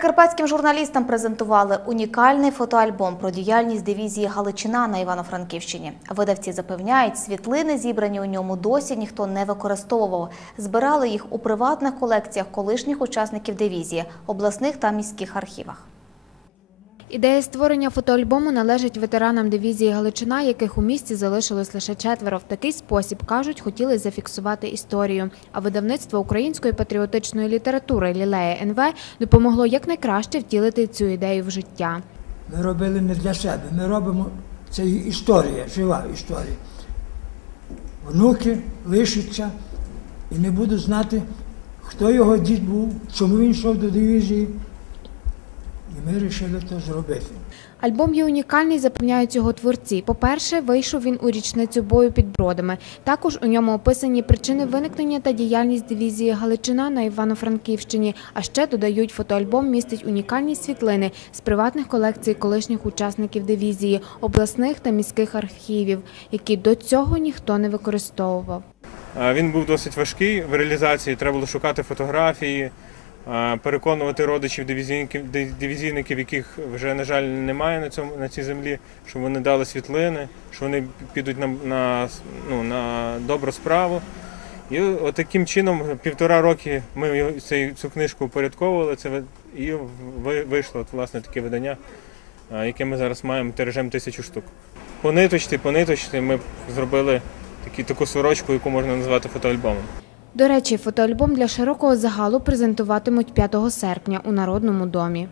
Прикарпатським журналістам презентували унікальний фотоальбом про діяльність дивізії Галичина на Івано-Франківщині. Видавці запевняють, світлини, зібрані у ньому досі ніхто не використовував. Збирали їх у приватних колекціях колишніх учасників дивізії, обласних та міських архівах. Ідея створення фотоальбому належить ветеранам дивізії Галичина, яких у місті залишилось лише четверо. В такий спосіб кажуть, хотіли зафіксувати історію. А видавництво української патріотичної літератури Лілея НВ допомогло якнайкраще втілити цю ідею в життя. Ми робили не для себе, ми робимо це історія, жива історія. Внуки лишаться і не будуть знати, хто його дід був, чому він йшов до дивізії. І ми вирішили це зробити. Альбом є унікальний, запевняють його творці. По-перше, вийшов він у річницю бою під Бродами. Також у ньому описані причини виникнення та діяльність дивізії Галичина на Івано-Франківщині. А ще додають, фотоальбом містить унікальні світлини з приватних колекцій колишніх учасників дивізії, обласних та міських архівів, які до цього ніхто не використовував. Він був досить важкий в реалізації. Треба було шукати фотографії, переконувати родичів дивізійників, яких вже, на жаль, немає на цьому на цій землі, щоб вони дали світлини, що вони підуть на, на, ну, на добру справу. І от таким чином півтора роки ми цей- цю книжку упорядковували. Це і ви- вийшло от, власне таке видання, яке ми зараз маємо тиражем тисячу штук. По ниточці, по ниточці ми зробили такі, таку сорочку, яку можна назвати фотоальбомом. До речі, фотоальбом для широкого загалу презентуватимуть 5 серпня у Народному домі.